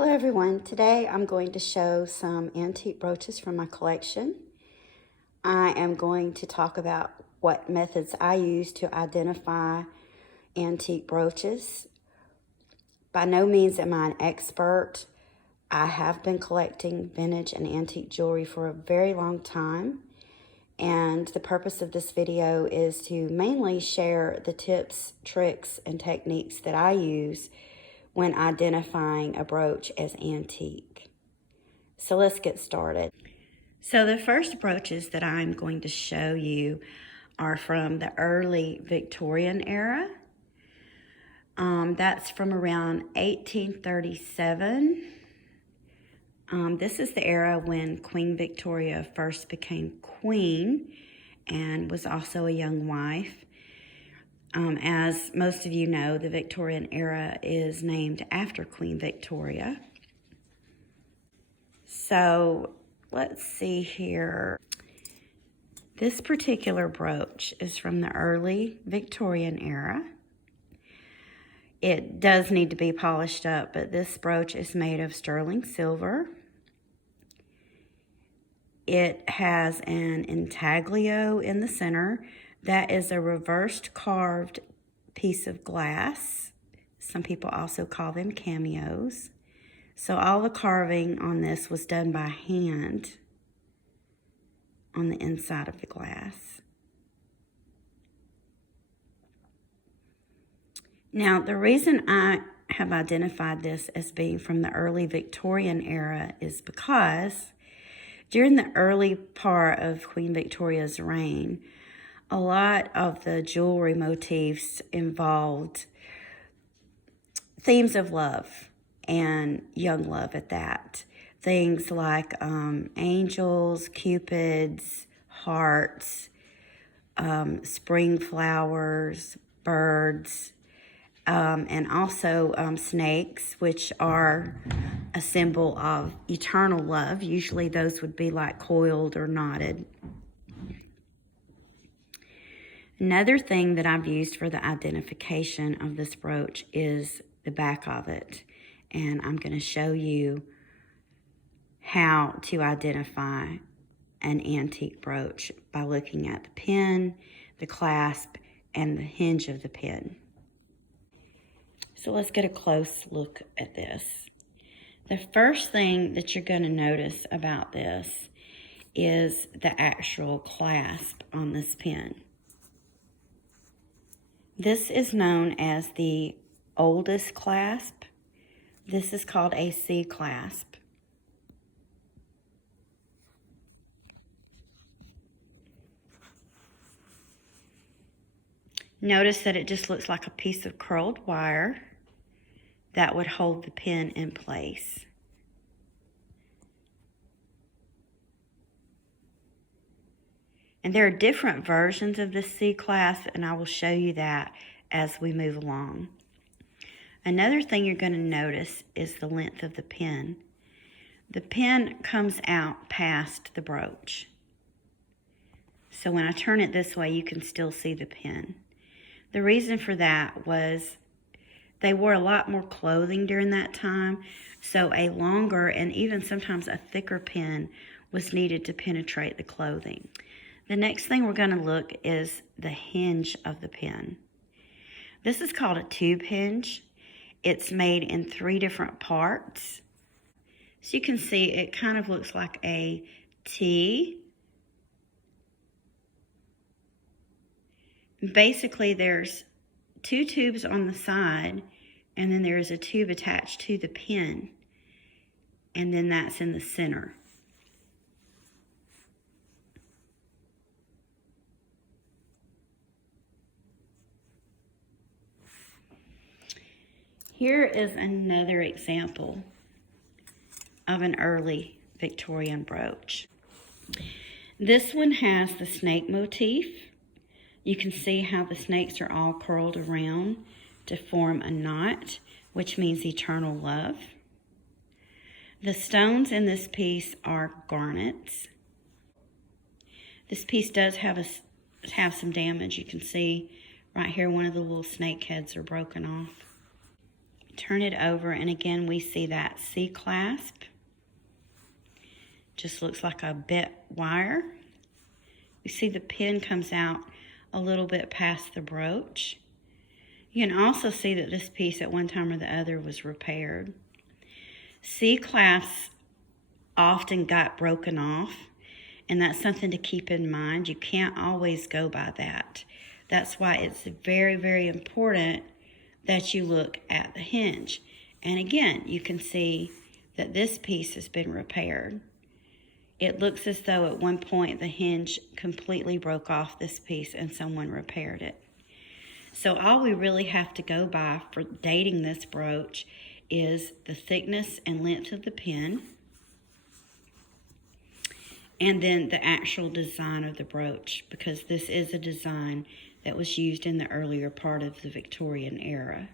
Hello everyone, today I'm going to show some antique brooches from my collection. I am going to talk about what methods I use to identify antique brooches. By no means am I an expert. I have been collecting vintage and antique jewelry for a very long time, and the purpose of this video is to mainly share the tips, tricks, and techniques that I use when identifying a brooch as antique. So let's get started. So the first brooches that I'm going to show you are from the early Victorian era. That's from around 1837. This is the era when Queen Victoria first became queen and was also a young wife. As most of you know, the Victorian era is named after Queen Victoria. So let's see here. This particular brooch is from the early Victorian era. It does need to be polished up, but this brooch is made of sterling silver. It has an intaglio in the center. That is a reversed carved piece of glass. Some people also call them cameos. So all the carving on this was done by hand on the inside of the glass. Now, the reason I have identified this as being from the early Victorian era is because during the early part of Queen Victoria's reign, a lot of the jewelry motifs involved themes of love and young love at that. Things like angels, cupids, hearts, spring flowers, birds, and also snakes, which are a symbol of eternal love. Usually those would be like coiled or knotted. Another thing that I've used for the identification of this brooch is the back of it. And I'm going to show you how to identify an antique brooch by looking at the pin, the clasp, and the hinge of the pin. So let's get a close look at this. The first thing that you're going to notice about this is the actual clasp on this pin. This is known as the oldest clasp. This is called a C clasp. Notice that it just looks like a piece of curled wire that would hold the pin in place. And there are different versions of the C clasp, and I will show you that as we move along. Another thing you're going to notice is the length of the pin. The pin comes out past the brooch. So when I turn it this way, you can still see the pin. The reason for that was they wore a lot more clothing during that time, so a longer and even sometimes a thicker pin was needed to penetrate the clothing. The next thing we're going to look is the hinge of the pin. This is called a tube hinge. It's made in 3 different parts. So you can see it kind of looks like a T. Basically, there's 2 tubes on the side, and then there's a tube attached to the pin, and then that's in the center. Here is another example of an early Victorian brooch. This one has the snake motif. You can see how the snakes are all curled around to form a knot, which means eternal love. The stones in this piece are garnets. This piece does have some damage. You can see right here one of the little snake heads are broken off. Turn it over, and again we see that C clasp. Just looks like a bent wire. You see the pin comes out a little bit past the brooch. You can also see that this piece at one time or the other was repaired. C clasps often got broken off, and that's something to keep in mind. You can't always go by that. That's why it's very, very important that you look at the hinge. And again, you can see that this piece has been repaired. It looks as though at one point the hinge completely broke off this piece and someone repaired it. So all we really have to go by for dating this brooch is the thickness and length of the pin, and then the actual design of the brooch, because this is a design that was used in the earlier part of the Victorian era.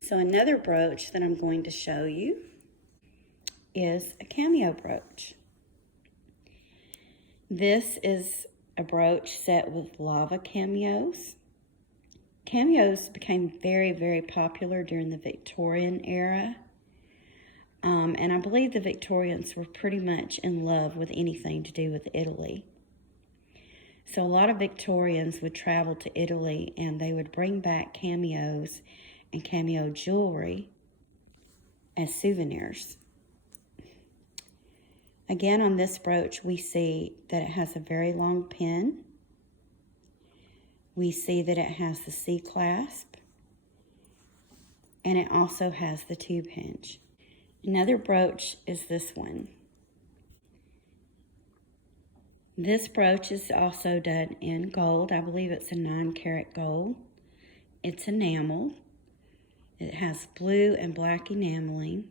So another brooch that I'm going to show you is a cameo brooch. This is a brooch set with lava cameos. Cameos became very, very popular during the Victorian era. And I believe the Victorians were pretty much in love with anything to do with Italy. So a lot of Victorians would travel to Italy and they would bring back cameos and cameo jewelry as souvenirs. Again, on this brooch, we see that it has a very long pin. We see that it has the C clasp, and it also has the tube hinge. Another brooch is this one. This brooch is also done in gold. I believe it's a 9-karat gold. It's enamel. It has blue and black enameling.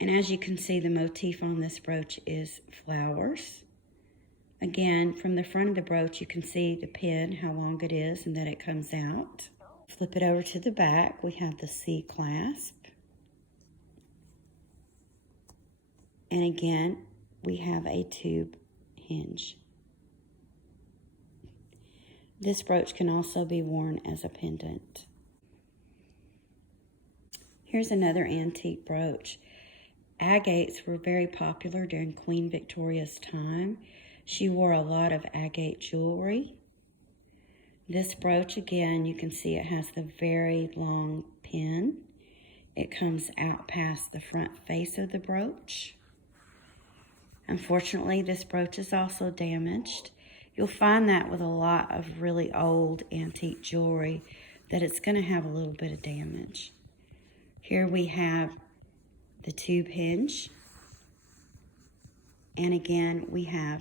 And as you can see, the motif on this brooch is flowers. Again, from the front of the brooch, you can see the pin, how long it is, and that it comes out. Flip it over to the back. We have the C clasp. And again, we have a tube hinge. This brooch can also be worn as a pendant. Here's another antique brooch. Agates were very popular during Queen Victoria's time. She wore a lot of agate jewelry. This brooch, again, you can see it has the very long pin. It comes out past the front face of the brooch. Unfortunately, this brooch is also damaged. You'll find that with a lot of really old antique jewelry, that it's going to have a little bit of damage. Here we have the tube hinge, and again we have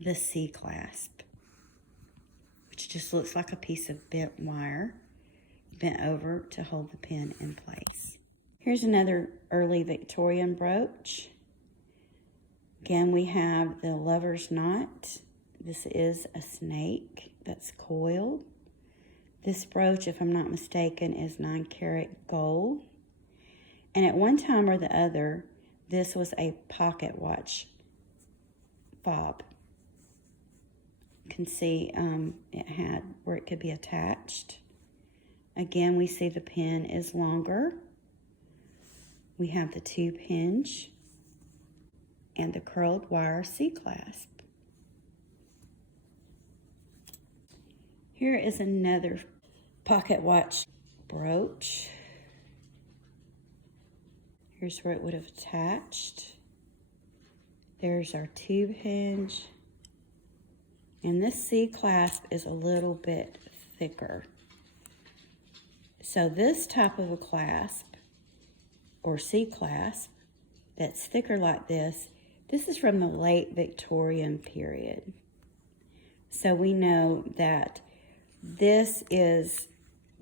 the C clasp, which just looks like a piece of bent wire bent over to hold the pin in place. Here's another early Victorian brooch. Again, we have the lover's knot. This is a snake that's coiled. This brooch, if I'm not mistaken, is 9-karat gold. And at one time or the other, this was a pocket watch fob. You can see it had where it could be attached. Again, we see the pin is longer. We have the tube hinge and the curled wire C clasp. Here is another pocket watch brooch. Here's where it would have attached. There's our tube hinge. And this C clasp is a little bit thicker. So this type of a clasp, or C clasp, that's thicker like this is from the late Victorian period. So we know that this is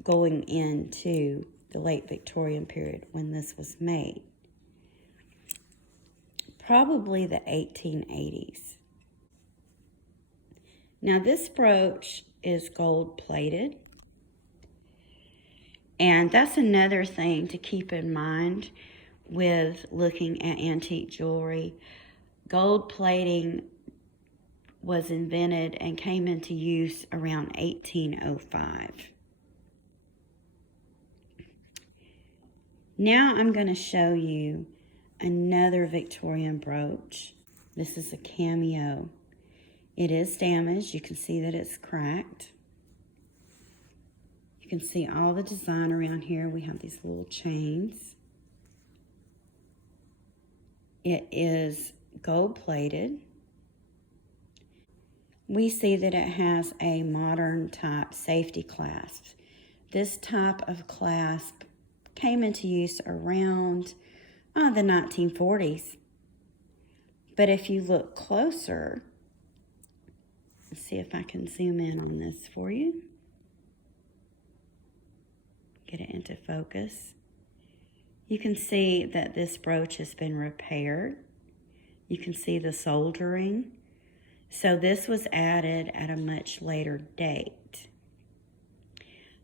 going into the late Victorian period when this was made. Probably the 1880s. Now this brooch is gold plated. And that's another thing to keep in mind with looking at antique jewelry. Gold plating was invented and came into use around 1805. Now I'm going to show you another Victorian brooch. This is a Cameo. It is damaged. You can see that it's cracked. You can see all the design around here. We have these little chains. It is gold-plated. We see that it has a modern type safety clasp. This type of clasp came into use around the 1940s. But if you look closer, let's see if I can zoom in on this for you. Get it into focus. You can see that this brooch has been repaired. You can see the soldering. So this was added at a much later date.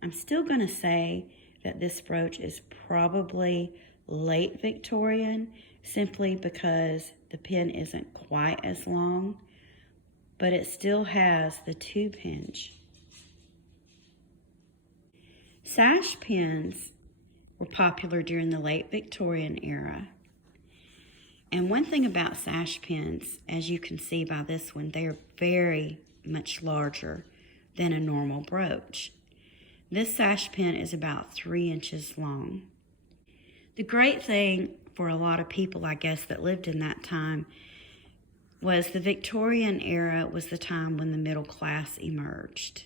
I'm still going to say that this brooch is probably late Victorian, simply because the pin isn't quite as long, but it still has the tube hinge. Sash pins were popular during the late Victorian era. And one thing about sash pins, as you can see by this one, they are very much larger than a normal brooch. This sash pin is about 3 inches long. The great thing for a lot of people, I guess, that lived in that time was the Victorian era was the time when the middle class emerged.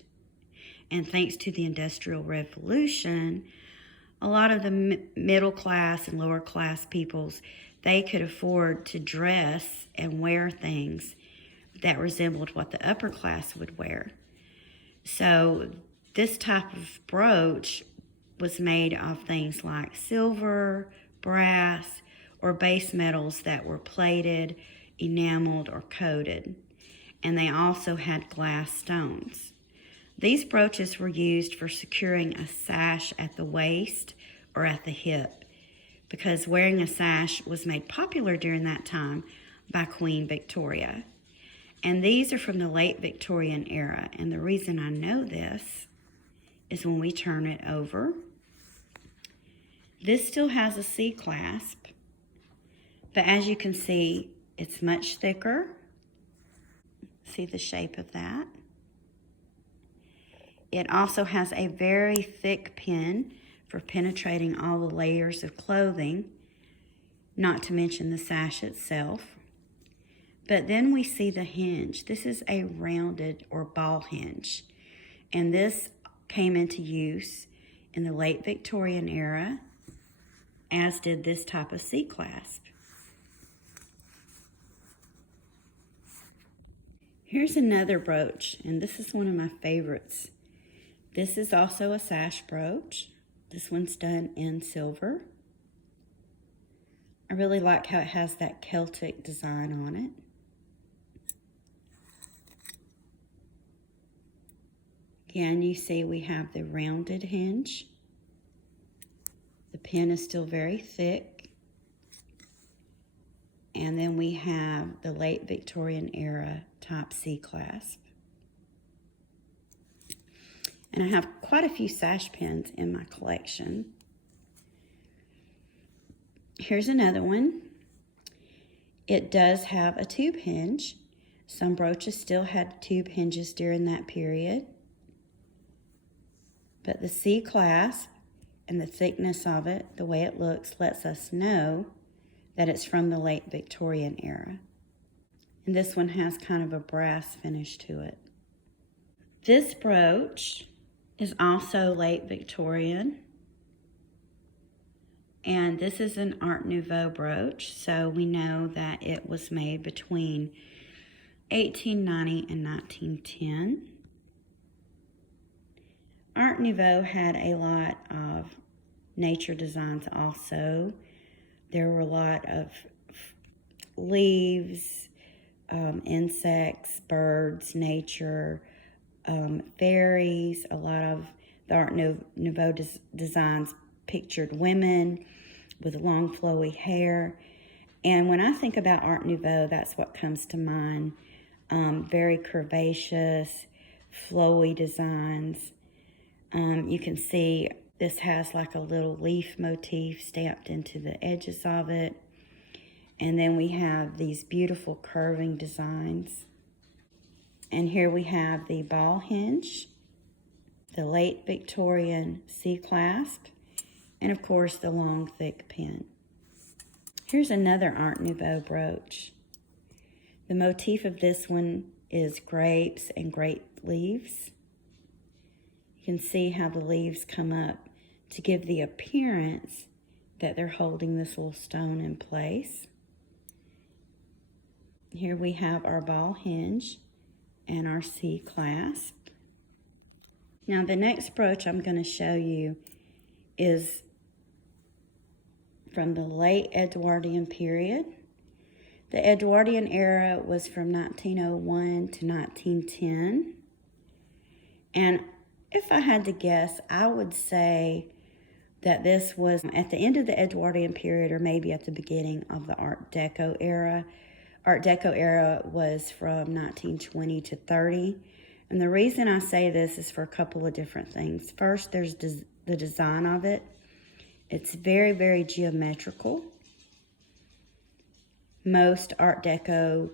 And thanks to the Industrial Revolution, a lot of the middle class and lower class peoples, they could afford to dress and wear things that resembled what the upper class would wear. So this type of brooch was made of things like silver, brass, or base metals that were plated, enameled, or coated. And they also had glass stones. These brooches were used for securing a sash at the waist or at the hip, because wearing a sash was made popular during that time by Queen Victoria. And these are from the late Victorian era. And the reason I know this is when we turn it over. This still has a C clasp, but as you can see, it's much thicker. See the shape of that? It also has a very thick pin for penetrating all the layers of clothing, not to mention the sash itself. But then we see the hinge. This is a rounded or ball hinge, and this came into use in the late Victorian era, as did this type of C-clasp. Here's another brooch, and this is one of my favorites. This is also a sash brooch. This one's done in silver. I really like how it has that Celtic design on it. Again, you see we have the rounded hinge. The pin is still very thick. And then we have the late Victorian era type C clasp. And I have quite a few sash pins in my collection. Here's another one. It does have a tube hinge. Some brooches still had tube hinges during that period. But the C clasp and the thickness of it, the way it looks, lets us know that it's from the late Victorian era. And this one has kind of a brass finish to it. This brooch is also late Victorian. And this is an Art Nouveau brooch, so we know that it was made between 1890 and 1910. Art Nouveau had a lot of nature designs also. There were a lot of leaves, insects, birds, nature, fairies. A lot of the Art Nouveau designs pictured women with long flowy hair. And when I think about Art Nouveau, that's what comes to mind. Very curvaceous, flowy designs. You can see This has like a little leaf motif stamped into the edges of it. And then we have these beautiful curving designs. And here we have the ball hinge, the late Victorian C-clasp, and of course the long thick pin. Here's another Art Nouveau brooch. The motif of this one is grapes and grape leaves. You can see how the leaves come up to give the appearance that they're holding this little stone in place. Here we have our ball hinge and our C-clasp. Now the next brooch I'm going to show you is from the late Edwardian period. The Edwardian era was from 1901 to 1910. And if I had to guess, I would say that this was at the end of the Edwardian period or maybe at the beginning of the Art Deco era. Art Deco era was from 1920 to 30. And the reason I say this is for a couple of different things. First, there's the design of it. It's very, very geometrical. Most Art Deco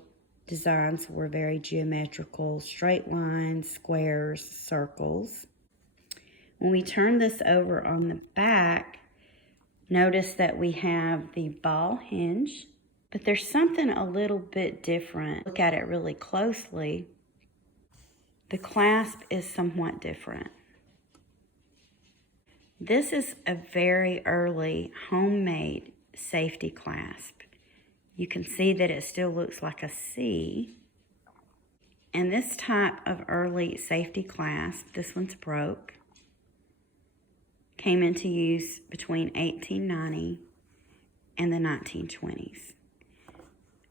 designs were very geometrical, straight lines, squares, circles. When we turn this over on the back, notice that we have the ball hinge, but there's something a little bit different. Look at it really closely. The clasp is somewhat different. This is a very early homemade safety clasp. You can see that it still looks like a C. And this type of early safety clasp, this one's broke, came into use between 1890 and the 1920s.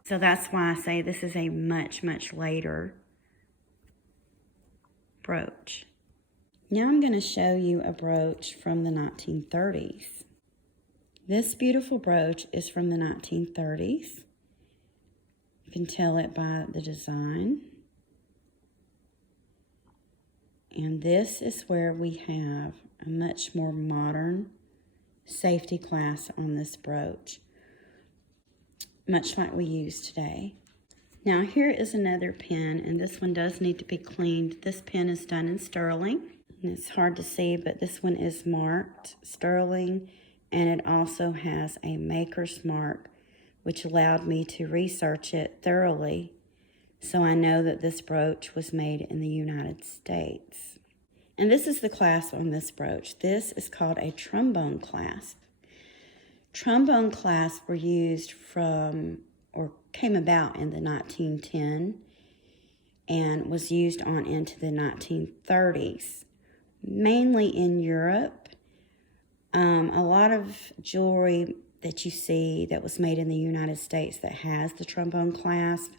So that's why I say this is a much, much later brooch. Now I'm going to show you a brooch from the 1930s. This beautiful brooch is from the 1930s. You can tell it by the design. And this is where we have a much more modern safety clasp on this brooch, much like we use today. Now here is another pin, and this one does need to be cleaned. This pin is done in sterling. And it's hard to see, but this one is marked sterling, and it also has a maker's mark, which allowed me to research it thoroughly, so I know that this brooch was made in the United States. And this is the clasp on this brooch. This is called a trombone clasp. Trombone clasps were used from, or came about in the 1910 and was used on into the 1930s, mainly in Europe. A lot of jewelry that you see that was made in the United States that has the trombone clasp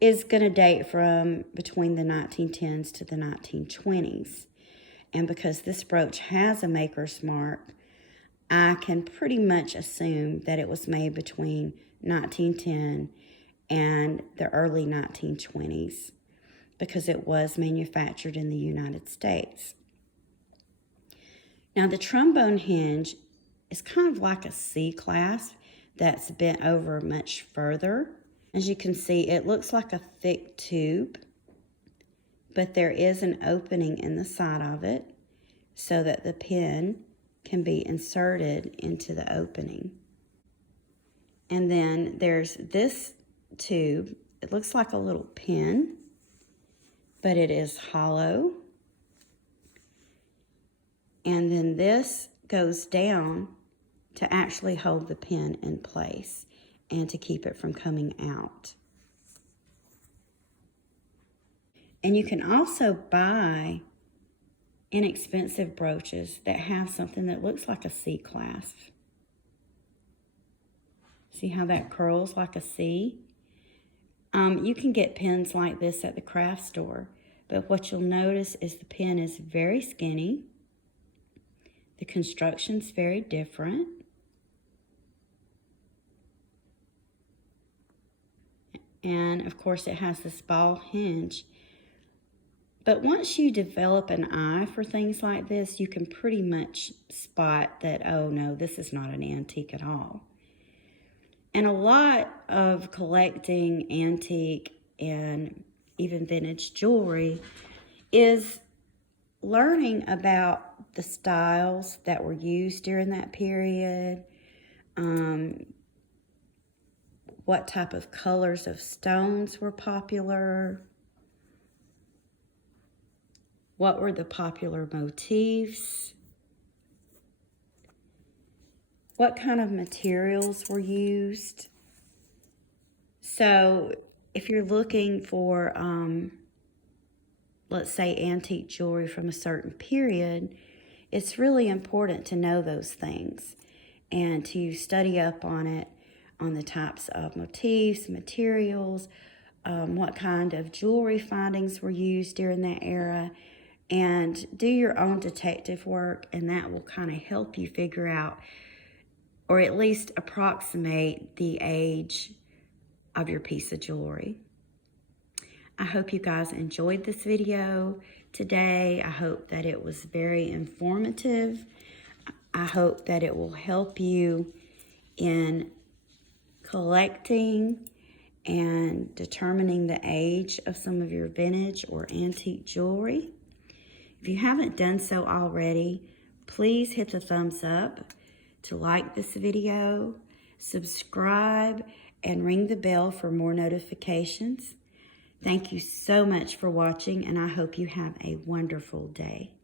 is going to date from between the 1910s to the 1920s. And because this brooch has a maker's mark, I can pretty much assume that it was made between 1910 and the early 1920s because it was manufactured in the United States. Now the trombone hinge is kind of like a C-clasp that's bent over much further. As you can see, it looks like a thick tube, but there is an opening in the side of it so that the pin can be inserted into the opening. And then there's this tube. It looks like a little pin, but it is hollow. And then this goes down to actually hold the pin in place and to keep it from coming out. And you can also buy inexpensive brooches that have something that looks like a C-clasp. See how that curls like a C? You can get pins like this at the craft store, but what you'll notice is the pin is very skinny. The construction's very different. And of course it has this ball hinge But once you develop an eye for things like this, you can pretty much spot that, oh no, this is not an antique at all. And a lot of collecting antique and even vintage jewelry is learning about the styles that were used during that period, what type of colors of stones were popular, what were the popular motifs, what kind of materials were used. So if you're looking for, let's say, antique jewelry from a certain period, it's really important to know those things and to study up on it, on the types of motifs, materials, what kind of jewelry findings were used during that era, and do your own detective work, and that will kind of help you figure out, or at least approximate, the age of your piece of jewelry. I hope you guys enjoyed this video today. I hope that it was very informative. I hope that it will help you in collecting and determining the age of some of your vintage or antique jewelry. If you haven't done so already, please hit the thumbs up to like this video, subscribe, and ring the bell for more notifications. Thank you so much for watching, and I hope you have a wonderful day.